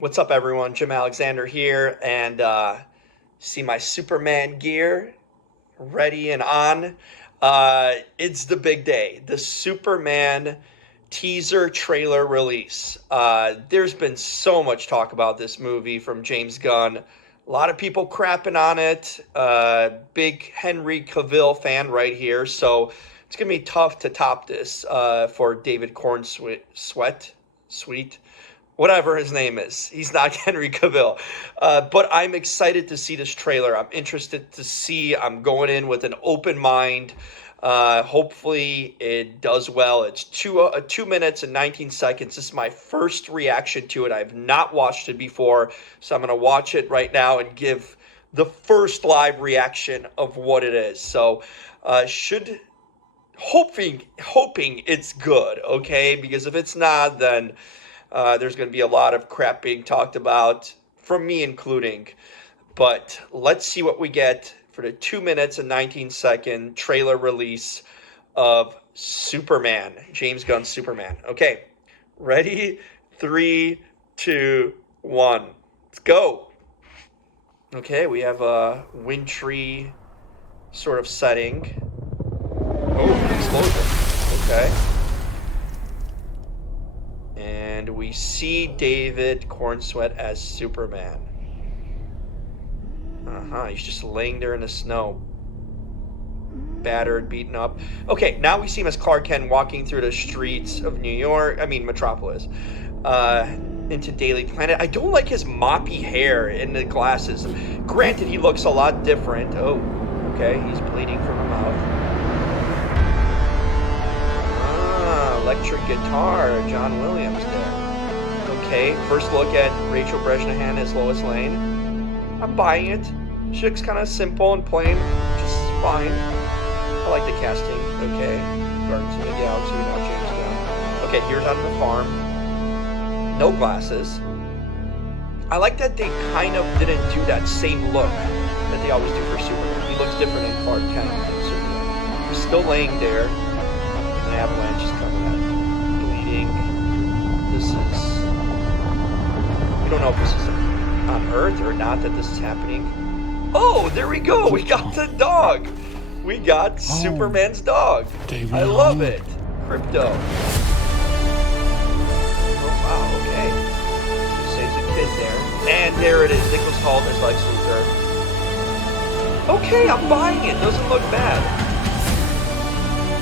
What's up, everyone? Jim Alexander here, and see my Superman gear ready and on. It's the big day, the Superman teaser trailer release. There's been so much talk about this movie from James Gunn. A lot of people crapping on it. Big Henry Cavill fan right here, so it's gonna be tough to top this for David Sweet, whatever his name is. He's not Henry Cavill. But I'm excited to see this trailer. I'm interested to see. I'm going in with an open mind. Hopefully it does well. It's 2 minutes and 19 seconds. This is my first reaction to it. I've not watched it before, so I'm going to watch it right now and give the first live reaction of what it is. So should hoping it's good, okay? Because if it's not, then there's going to be a lot of crap being talked about, from me including. But let's see what we get for the 2 minutes and 19-second trailer release of Superman, James Gunn Superman. Okay, ready? 3, 2, 1. Let's go. Okay, we have a wintry sort of setting. Oh, explosion. Okay. And we see David Cornsweet as Superman. He's just laying there in the snow. Battered, beaten up. Okay, now we see him as Clark Kent walking through the streets of Metropolis. Into Daily Planet. I don't like his moppy hair and the glasses. Granted, he looks a lot different. Oh, okay, he's bleeding from the mouth. Electric guitar, John Williams there. Okay, first look at Rachel Brosnahan as Lois Lane. I'm buying it. She looks kind of simple and plain, just fine. I like the casting. Okay, Guardians of the Galaxy, we know James Gunn. Okay, here's on the farm. No glasses. I like that they kind of didn't do that same look that they always do for Superman. He looks different in Clark Kent than Superman. He's still laying there. An avalanche is coming at him. Bleeding. This is... We don't know if this is on Earth or not that this is happening. Oh, there we go. We got the dog. We got Superman's dog. David I love it. Crypto. Oh, wow. Okay. He saves a kid there. And there it is. Nicholas Hoult as Lex Luthor. Okay, I'm buying it. Doesn't look bad.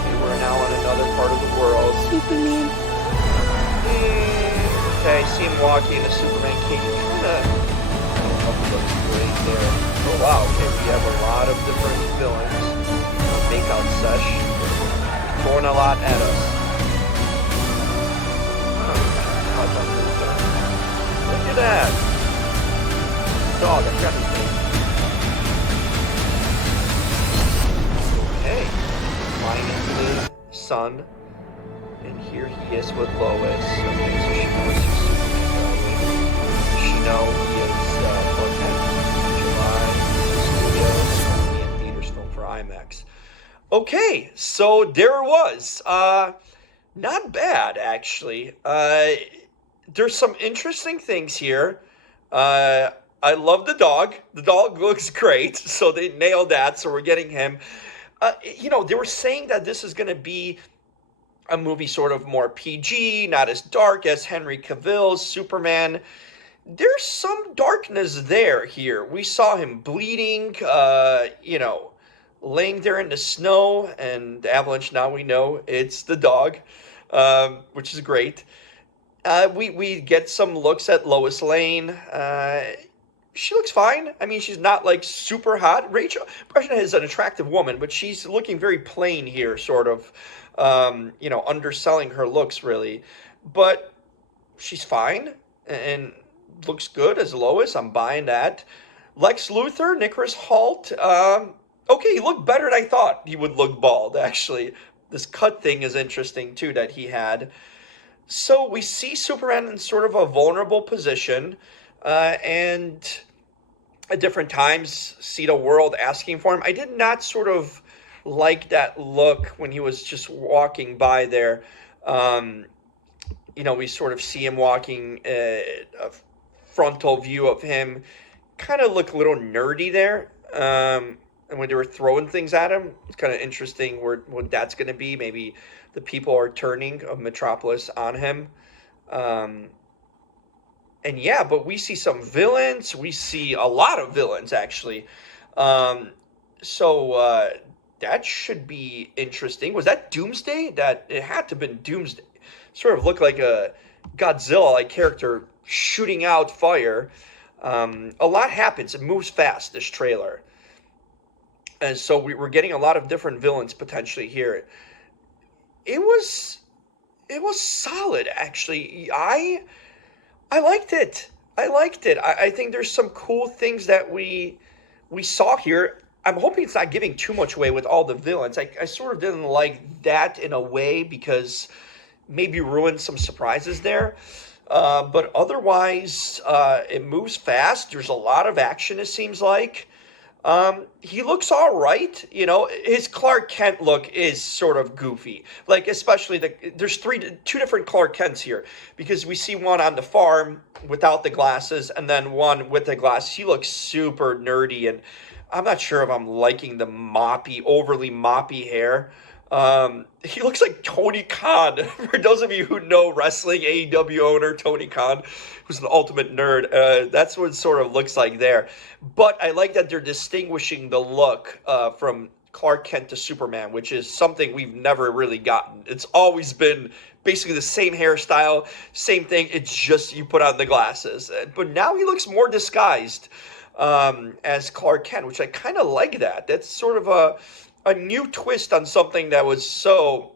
Okay, we're now on another part of the world. Superman. Okay, I see him walking in a Superman cape. Looks great there. Oh wow, okay, we have a lot of different villains. Makeout sesh. Throwing a lot at us. Look at that. Dog, I got his name. Okay. Flying into the sun. And here he is with Lois. Okay, so she knows he's Superman. Does she know he is Clark Kent? July Studios and theaters film for IMAX. Okay, so there it was. Not bad, actually. There's some interesting things here. I love the dog. The dog looks great, so they nailed that. So we're getting him. They were saying that this is going to be a movie sort of more PG, not as dark as Henry Cavill's Superman. There's some darkness here. We saw him bleeding, laying there in the snow, and the avalanche, now we know it's the dog, which is great. We get some looks at Lois Lane. She looks fine. I mean, she's not like super hot. Rachel Brosnahan is an attractive woman, but she's looking very plain here, sort of, underselling her looks really. But she's fine and looks good as Lois. I'm buying that. Lex Luthor, Nicholas Hoult. Okay, he looked better than I thought he would look bald, actually. This cut thing is interesting, too, that he had. So we see Superman in sort of a vulnerable position, and at different times see the world asking for him. I did not sort of like that look when he was just walking by there. We sort of see him walking frontal view of him kind of look a little nerdy there. And when they were throwing things at him, it's kind of interesting where what that's going to be. Maybe the people are turning of Metropolis on him. Um, and yeah, but we see some villains. We see a lot of villains actually. Um, so that should be interesting. Was that Doomsday? That it had to have been Doomsday. Sort of looked like a Godzilla-like character shooting out fire. A lot happens. It moves fast. This trailer, and so we're getting a lot of different villains potentially here. It was it was solid actually. I liked it. I liked it. I think there's some cool things that we saw here. I'm hoping it's not giving too much away with all the villains. I sort of didn't like that in a way because maybe ruined some surprises there. But otherwise, it moves fast. There's a lot of action, it seems like. He looks all right. You know, his Clark Kent look is sort of goofy. Like, especially there's two different Clark Kents here because we see one on the farm without the glasses and then one with the glasses. He looks super nerdy, and I'm not sure if I'm liking the overly moppy hair. He looks like Tony Khan. For those of you who know wrestling, AEW owner Tony Khan, who's an ultimate nerd, that's what it sort of looks like there. But I like that they're distinguishing the look from Clark Kent to Superman, which is something we've never really gotten. It's always been basically the same hairstyle, same thing. It's just you put on the glasses. But now he looks more disguised as Clark Kent, which I kind of like that. That's sort of a new twist on something that was so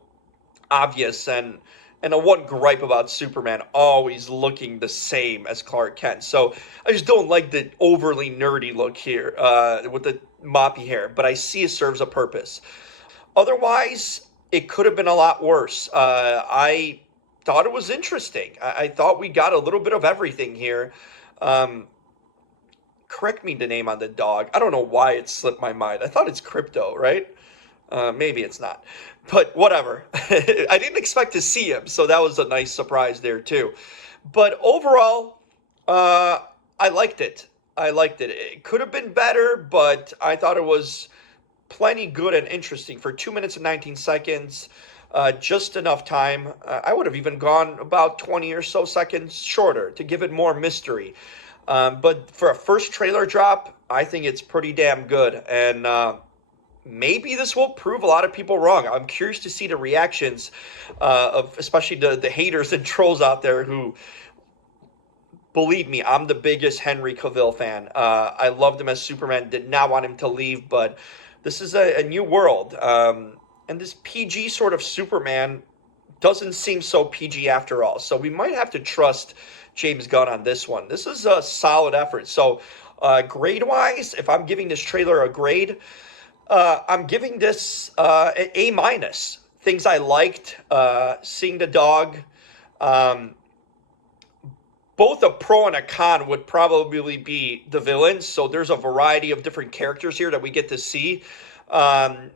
obvious and a one gripe about Superman always looking the same as Clark Kent. So I just don't like the overly nerdy look here with the moppy hair, but I see it serves a purpose. Otherwise, it could have been a lot worse. I thought it was interesting. I thought we got a little bit of everything here. Um, Correct me the name on the dog. I don't know why it slipped my mind. I thought it's Crypto, right? Maybe it's not, but whatever. I didn't expect to see him, so that was a nice surprise there too. But overall, uh, I liked it. I liked it. It could have been better, but I thought it was plenty good and interesting for 2 minutes and 19 seconds. Just enough time. I would have even gone about 20 or so seconds shorter to give it more mystery. But for a first trailer drop, I think it's pretty damn good. And maybe this will prove a lot of people wrong. I'm curious to see the reactions of especially the haters and trolls out there who, believe me, I'm the biggest Henry Cavill fan. I loved him as Superman, did not want him to leave, but this is a new world. And this PG sort of Superman doesn't seem so PG after all. So we might have to trust James Gunn on this one. This is a solid effort. So grade-wise, if I'm giving this trailer a grade, I'm giving this an A minus. Things I liked, seeing the dog. Um, Both a pro and a con would probably be the villains. So there's a variety of different characters here that we get to see. Um,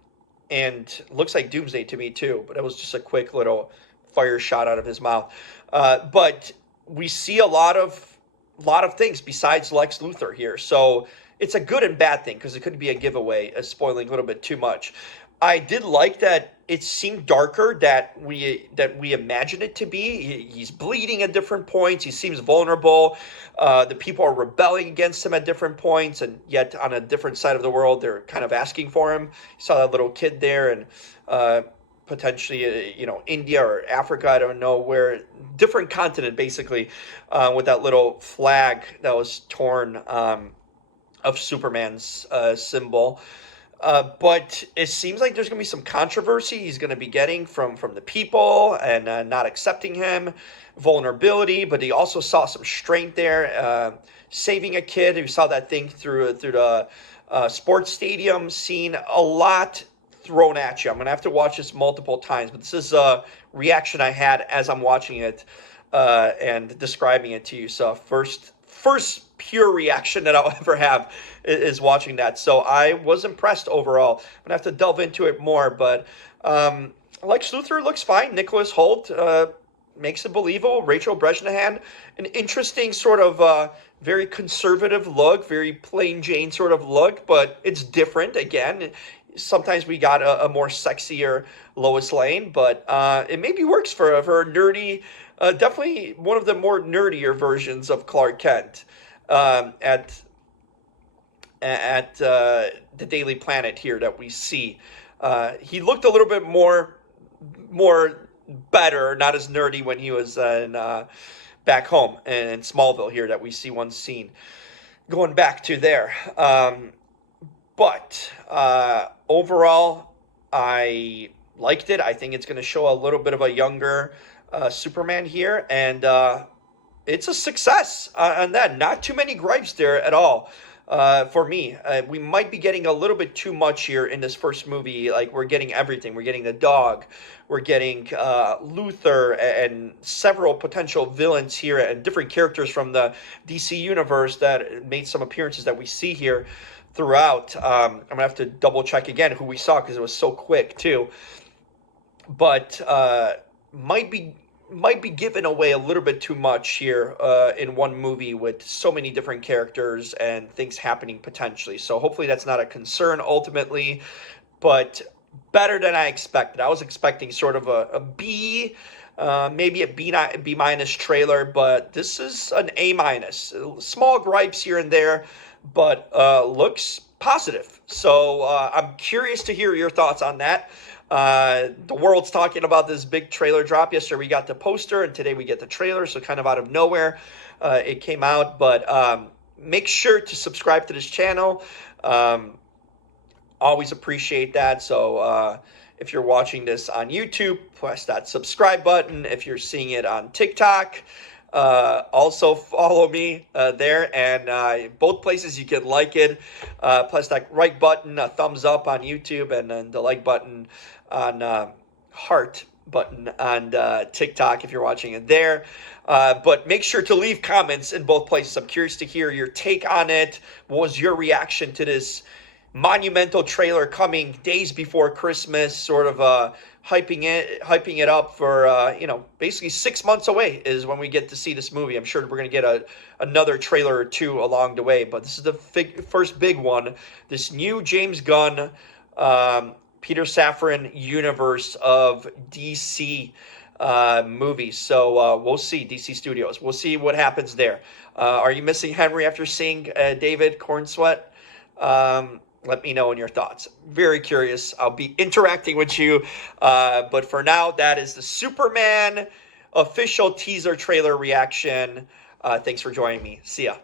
and looks like Doomsday to me too, but it was just a quick little fire shot out of his mouth. But we see a lot of things besides Lex Luthor here. So it's a good and bad thing because it could be a giveaway, spoiling a little bit too much. I did like that it seemed darker that we imagined it to be. He's bleeding at different points. He seems vulnerable. The people are rebelling against him at different points, and yet on a different side of the world, they're kind of asking for him. You saw that little kid there, and potentially, India or Africa. I don't know where. Different continent, basically, with that little flag that was torn of Superman's symbol. But it seems like there's going to be some controversy he's going to be getting from the people and not accepting him, vulnerability. But he also saw some strength there, saving a kid who saw that thing through the sports stadium, seen a lot thrown at you. I'm going to have to watch this multiple times, but this is a reaction I had as I'm watching it and describing it to you. So first pure reaction that I'll ever have is watching that. So I was impressed overall. I'm gonna have to delve into it more, but Lex Luthor looks fine. Nicholas Hoult, makes it believable. Rachel Brosnahan, an interesting sort of very conservative look, very plain Jane sort of look, but it's different again. Sometimes we got a more sexier Lois Lane, but it maybe works for a nerdy, definitely one of the more nerdier versions of Clark Kent at the Daily Planet here that we see. He looked a little bit more better, not as nerdy when he was back home in Smallville here that we see one scene going back to there. But overall, I liked it. I think it's going to show a little bit of a younger Superman here, and it's a success on that. Not too many gripes there at all. For me, we might be getting a little bit too much here in this first movie. Like, we're getting everything. We're getting the dog. We're getting Luthor and several potential villains here and different characters from the DC universe that made some appearances that we see here throughout. I'm going to have to double check again who we saw because it was so quick too. But might be giving away a little bit too much here in one movie with so many different characters and things happening potentially. So hopefully that's not a concern ultimately, but better than I expected. I was expecting sort of a B, maybe a B minus trailer, but this is an A minus. Small gripes here and there, but looks positive. So I'm curious to hear your thoughts on that. The world's talking about this big trailer drop. Yesterday we got the poster, and today we get the trailer, so kind of out of nowhere it came out. But make sure to subscribe to this channel. Always appreciate that. So if you're watching this on YouTube, press that subscribe button. If you're seeing it on TikTok, also follow me there, and both places you can like it. Press that right button, a thumbs up on YouTube, and then the like button on heart button on TikTok if you're watching it there. But make sure to leave comments in both places. I'm curious to hear your take on it. What was your reaction to this monumental trailer coming days before Christmas, sort of hyping it up for basically 6 months away is when we get to see this movie. I'm sure we're going to get another trailer or two along the way, but this is the first big one. This new James Gunn, Peter Safran universe of DC movies. So we'll see, DC Studios. We'll see what happens there. Are you missing Henry after seeing David Cornsweat? Let me know in your thoughts. Very curious. I'll be interacting with you. But for now, that is the Superman official teaser trailer reaction. Thanks for joining me. See ya.